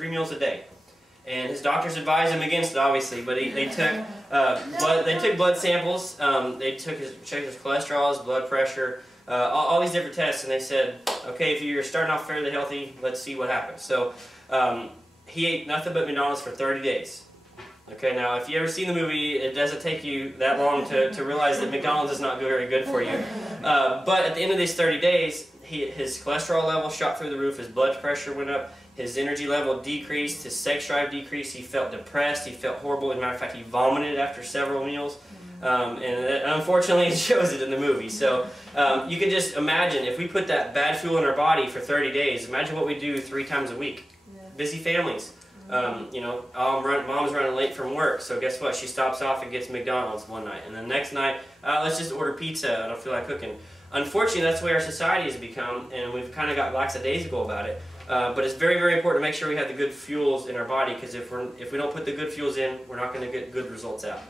meals a day. And his doctors advised him against it, obviously, but they took blood samples, they checked his cholesterol, his blood pressure, all these different tests, and they said, okay, if you're starting off fairly healthy, let's see what happens. So he ate nothing but McDonald's for 30 days. Okay, now if you ever seen the movie, it doesn't take you that long to realize that McDonald's is not very good for you. But at the end of these 30 days, his cholesterol level shot through the roof, his blood pressure went up, his energy level decreased, his sex drive decreased, he felt depressed, he felt horrible. As a matter of fact, he vomited after several meals. And unfortunately, it shows it in the movie. So you can just imagine, if we put that bad fuel in our body for 30 days, imagine what we do 3 times a week. Busy families. You know, mom's running late from work, so guess what? She stops off and gets McDonald's one night. And the next night, let's just order pizza, I don't feel like cooking. Unfortunately, that's the way our society has become, and we've kind of got lackadaisical about it. But it's very, very important to make sure we have the good fuels in our body, because if we don't put the good fuels in, we're not going to get good results out.